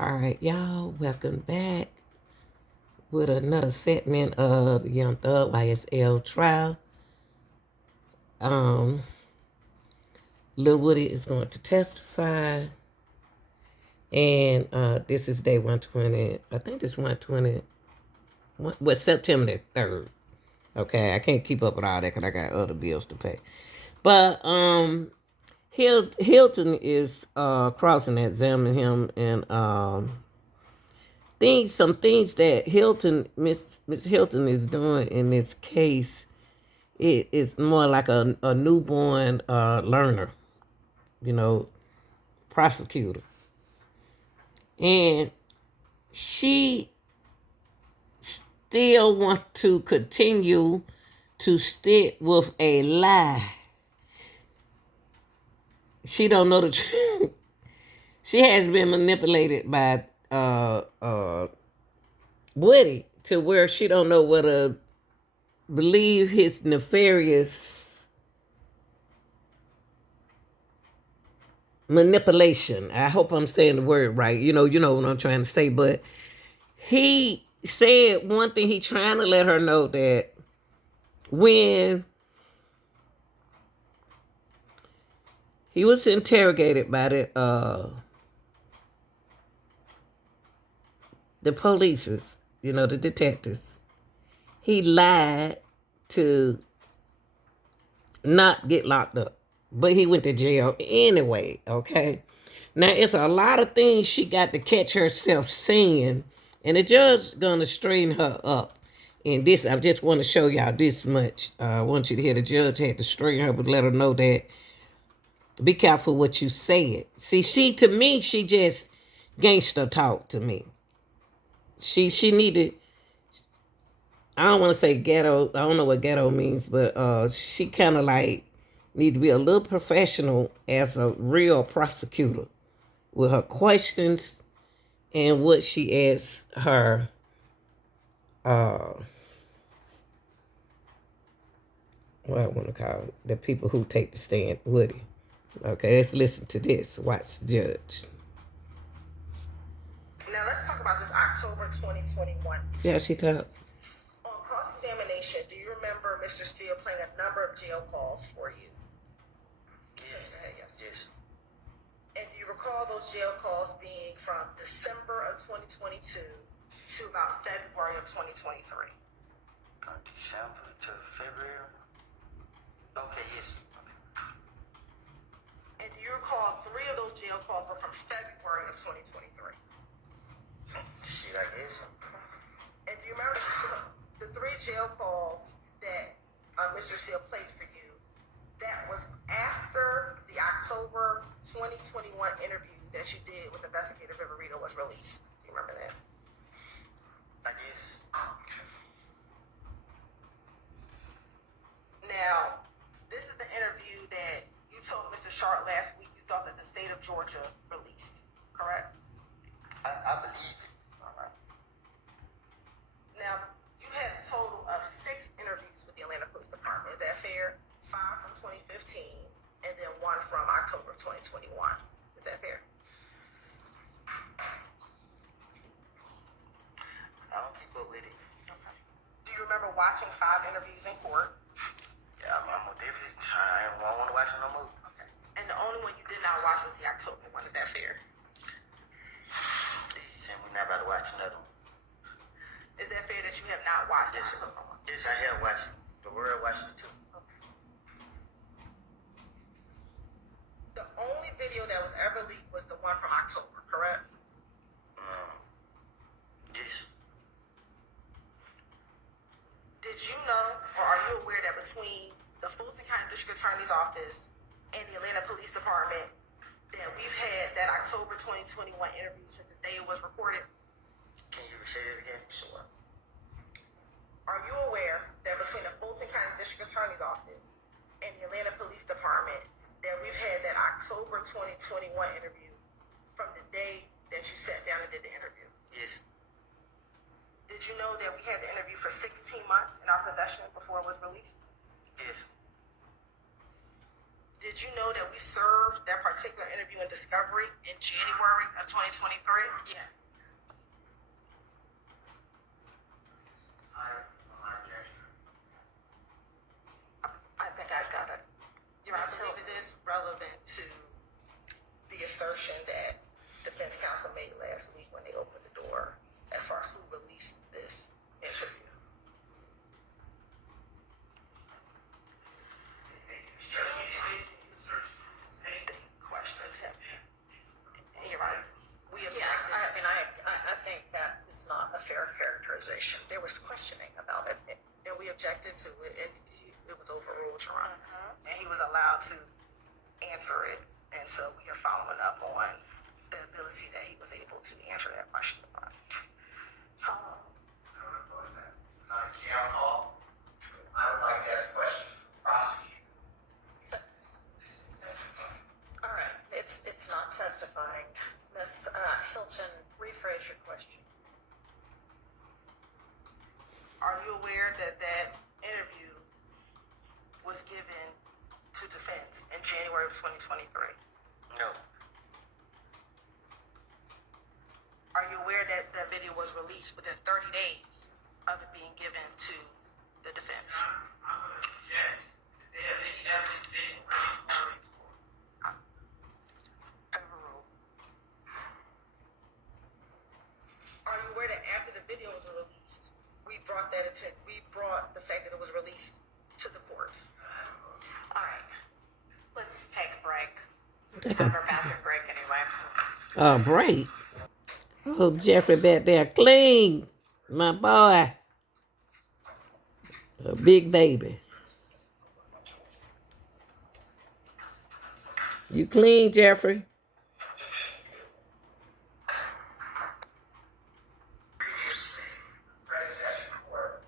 All right, y'all, welcome back with another segment of the Young Thug YSL trial. Lil Woody is going to testify, and this is day 120. I think it's 120. September the 3rd. Okay, I can't keep up with all that because I got other bills to pay. But Hilton is crossing examining him, and some things that Miss Hilton is doing in this case, it is more like a newborn learner, you know, prosecutor. And she still want to continue to stick with a lie. She don't know the truth. She has been manipulated by Woody to where she don't know what to believe his nefarious manipulation. I hope I'm saying the word right. You know what I'm trying to say. But he said one thing. He trying to let her know that when he was interrogated by the police, the detectives, he lied to not get locked up. But he went to jail anyway, okay? Now, it's a lot of things she got to catch herself saying, and the judge gonna straighten her up. And this, I just want to show y'all this much. I want you to hear the judge had to straighten her, but let her know that be careful what you say. See, to me, she just gangster talk to me. She needed, I don't want to say ghetto. I don't know what ghetto means, but she kind of like need to be a little professional as a real prosecutor with her questions and what she asks her what I want to call it, the people who take the stand, Woody. Okay, let's listen to this. Watch the judge. Now let's talk about this October 2021. See how she talk? On cross-examination, do you remember Mr. Steele playing a number of jail calls for you? Yes. Yes. And do you recall those jail calls being from December of 2022 to about February of 2023? From December to February? Okay, yes. And do you recall 3 of those jail calls were from February of 2023? Shit, I guess. And do you remember the 3 jail calls that Mr. Steele played for you? That was after the October 2021 interview that you did with investigator Viverito was released. Do you remember that? I guess. Now, this is the interview that you told Mr. Sharp last week you thought that the state of Georgia released, correct? I believe it. All right. Now, you had a total of 6 interviews with the Atlanta Police Department. Is that fair? 5 from 2015, and then 1 from October 2021. Is that fair? I don't keep up with it. Okay. Do you remember watching 5 interviews in court? Yeah, I'm definitely trying. I don't want to watch it no more. Okay. And the only one you did not watch was the October one. Is that fair? He said we're not about to watch another one. Is that fair that you have not watched Yes, the October one? yes, I have watched it. The world watched it too. Okay. The only video that was ever leaked was the one from October, correct? Yes. Did you know, or are you aware that between the Fulton County District Attorney's Office and the Atlanta Police Department that we've had that October 2021 interview since the day it was recorded? Can you say it again? Sure. Are you aware that between the Fulton County District Attorney's Office and the Atlanta Police Department that we've had that October 2021 interview from the day that you sat down and did the interview? Yes. Did you know that we had the interview for 16 months in our possession before it was released? Yes. Did Did you know that we served that particular interview in discovery in January of 2023? Yeah. I think I got it. I believe it is relevant to the assertion that defense counsel made last week when they opened the door as far as who released this interview. Questioned him. You're right. We objected. I think that is not a fair characterization. There was questioning about it. And we objected to it, and it was overruled, Your Honor. And he was allowed to answer it, and so we are following up on the ability that he was able to answer that question. I don't oppose that. Not a jail call. I would like to ask a question to the prosecutor. All right, it's not testifying. Miss Hilton, rephrase your question. Are you aware that that interview was given to defense in January of 2023? No. Are you aware that that video was released within 30 days of it being given to the defense? I'm going to object. If they have any evidence in writing for it. Overruled. Are you aware that after the video was released, we brought the fact that it was released to the court? All right, let's take a break. Take Have a our bathroom break anyway. break. Oh, Jeffrey back there clean, my boy. A big baby. You clean, Jeffrey? Previously, predecessor court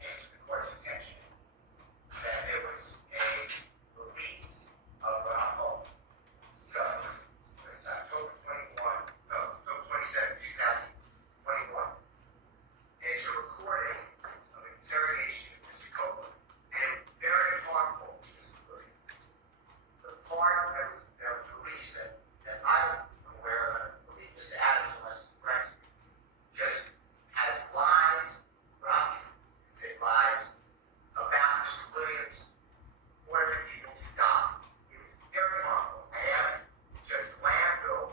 came to the court's attention that there was a release of what I'll call stuff. It's October 27, 2021. It's a recording of interrogation of Mr. Copeland, and very harmful to Mr. Williams. The part that was released that I'm aware of, and I believe Mr. Adams, unless he corrects me, just has lies, Rocky said lies, about Mr. Williams ordering people to die. It was very harmful. I asked Judge Landville,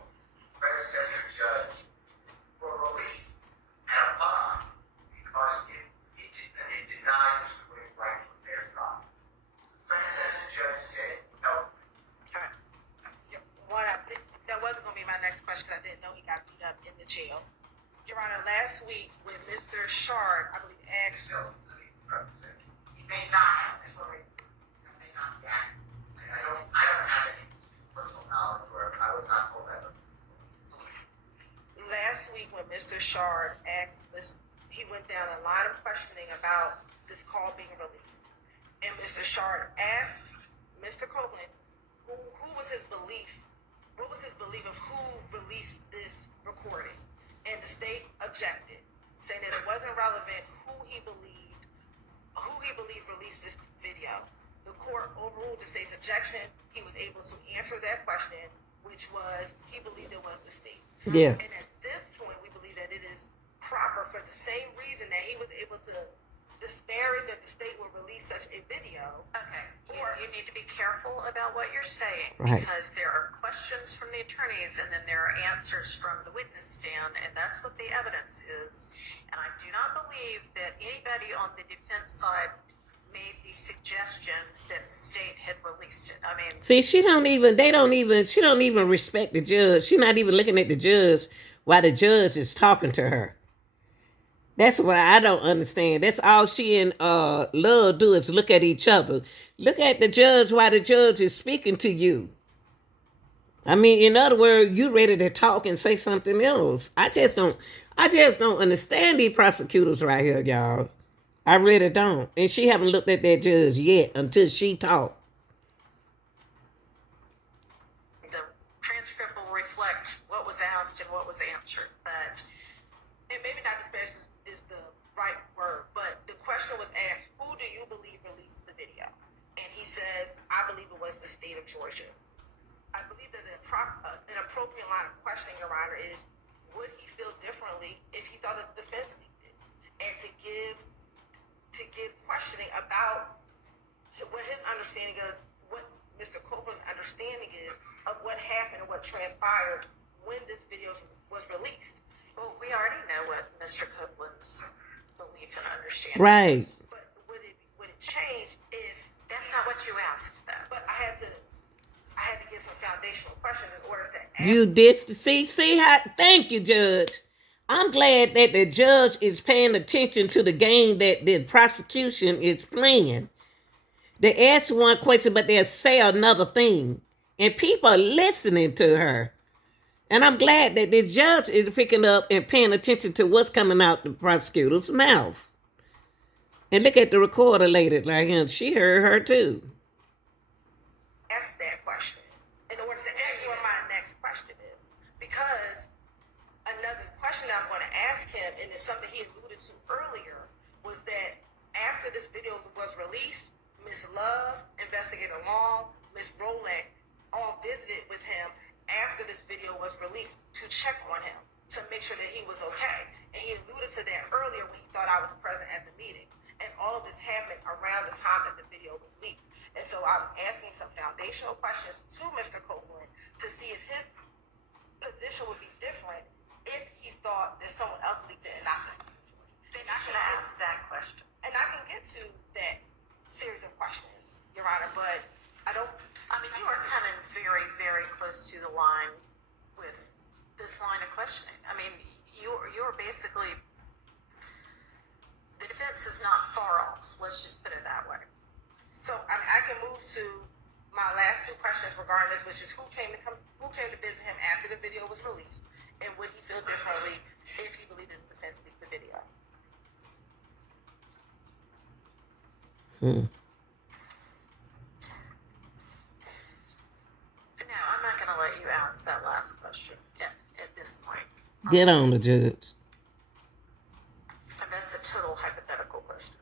predecessor judge, for relief and a bond because it denied Mr. Williams' right to a fair trial. Predecessor judge said no. All right. That wasn't going to be my next question because I didn't know he got beat up in the jail. Your Honor, last week when Mr. Shard, I believe, asked... He may not have this already. I may not be accurate. I don't have any personal knowledge or I was not told that. Last week when Mr. Shard asked this, he went down a line of questioning about this call being released. And Mr. Shard asked Mr. Copeland who was his belief, what was his belief of who released this recording. And the state objected, saying that it wasn't relevant who he believed released this video. The court overruled the state's objection. He was able to answer that question, which was he believed it was the state. Yeah. And at this point, we believe that it is proper for the same reason that he was able to disparage that the state would release such a video. Okay, you need to be careful about what you're saying, Right. because there are questions from the attorneys and then there are answers from the witness stand, and that's what the evidence is. And I do not believe that anybody on the defense side made the suggestion that the state had released it. I mean, See, she don't even respect the judge. She's not even looking at the judge while the judge is talking to her. That's what I don't understand. That's all she and Love do is look at each other. Look at the judge while the judge is speaking to you. I mean, in other words, you ready to talk and say something else. I just don't understand these prosecutors right here, y'all. I really don't. And she haven't looked at that judge yet until she talked. the transcript will reflect what was asked and what was answered, but And maybe not disparage is the right word, but the question was asked, who do you believe released the video? And he says, I believe as the state of Georgia. I believe that an appropriate line of questioning, Your Honor, is would he feel differently if he thought that the defense leaked it, and to give questioning about what his understanding of what Mr. Copeland's understanding is of what happened and what transpired when this video was released. Well, we already know what Mr. Copeland's belief and understanding Right. is. But would it change if That's not what you asked, though. But I had to give some foundational questions in order to ask. You did see how? Thank you, Judge. I'm glad that the judge is paying attention to the game that the prosecution is playing. They ask one question, but they'll say another thing, and people are listening to her. And I'm glad that the judge is picking up and paying attention to what's coming out the prosecutor's mouth. And look at the recorder later, like him. She heard her too. Ask that question in order to ask what my next question is. Because another question I'm going to ask him, and it's something he alluded to earlier, was that after this video was released, Ms. Love, Investigator Long, Ms. Rowland all visited with him after this video was released to check on him, to make sure that he was okay. And he alluded to that earlier when he thought I was present at the meeting. And all of this happened around the time that the video was leaked. And so I was asking some foundational questions to Mr. Copeland to see if his position would be different if he thought that someone else leaked it and not the state of Georgia. Then you should ask that question. And I can get to that series of questions, Your Honor, but I don't. I mean, you are coming very, very close to the line with this line of questioning. I mean, you're basically, the defense is not far off. Let's just put it that way. So I can move to my last two questions regarding this, which is who came to visit him after the video was released, and would he feel differently if he believed that the defense leaked the video? No, I'm not going to let you ask that last question at this point. Get on the judge. And that's a total hypothetical question.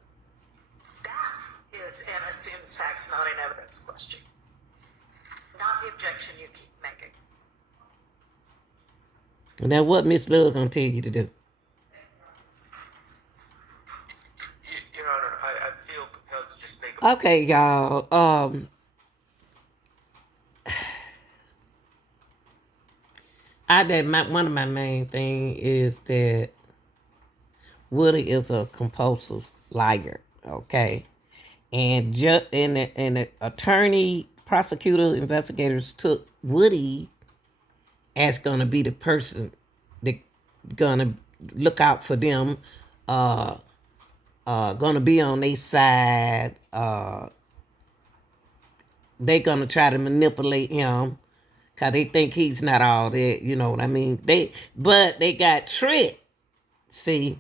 That is an assumes facts, not an evidence question. Not the objection you keep making. Now, what Miss Love gonna tell you to do? Your Honor, I feel compelled to just make Okay, y'all. One of my main thing is that Woody is a compulsive liar. Okay, and the attorney, prosecutor, investigators took Woody as gonna be the person that gonna look out for them. Gonna be on their side. They gonna try to manipulate him because they think he's not all that, you know what I mean? But they got tricked. See,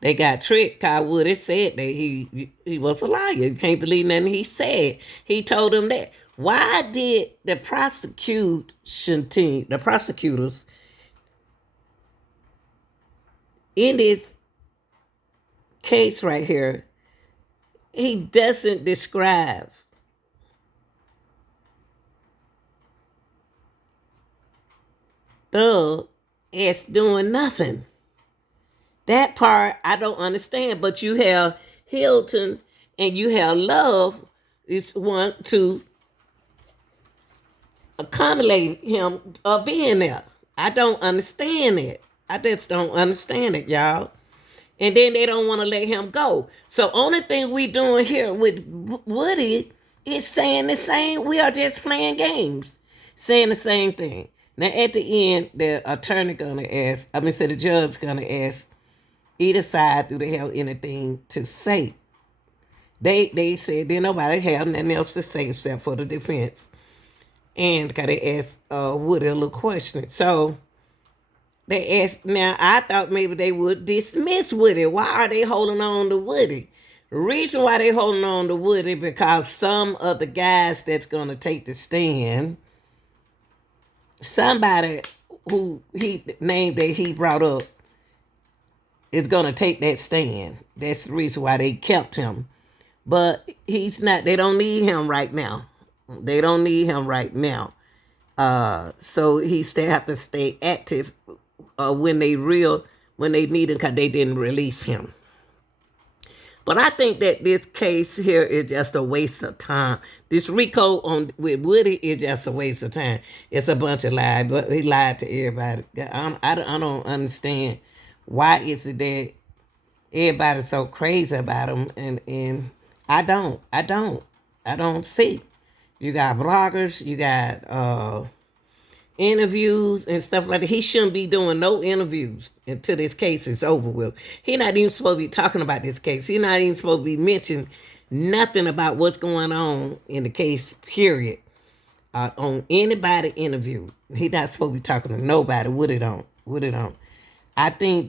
they got tricked. Kyle Woody said that he was a liar. You can't believe nothing he said. He told them that. Why did the prosecution team, the prosecutors, in this case right here, he doesn't describe Thug as doing nothing. That part I don't understand, but you have Hilton and you have Love is want to accommodate him being there. I don't understand it. I just don't understand it, y'all. And then they don't want to let him go. So only thing we doing here with Woody is saying the same. We are just playing games, saying the same thing. Now at the end, the attorney the judge gonna ask either side, do they have anything to say? They said they nobody have nothing else to say except for the defense. And they asked Woody a little question. So they asked, now I thought maybe they would dismiss Woody. Why are they holding on to Woody? The reason why they holding on to Woody because some of the guys that's gonna take the stand, somebody who he named that he brought up is gonna take that stand. That's the reason why they kept him. But he's not, they don't need him right now. They don't need him right now. So he still have to stay active when they need him, because they didn't release him. But I think that this case here is just a waste of time. This RICO on with Woody is just a waste of time. It's a bunch of lies, but he lied to everybody. I don't understand why is it that everybody's so crazy about him, and I don't see. You got bloggers, you got interviews and stuff like that. He shouldn't be doing no interviews until this case is over with. He not even supposed to be talking about this case. He not even supposed to be mentioning nothing about what's going on in the case, period. On anybody interview. He not supposed to be talking to nobody. Would it on? I think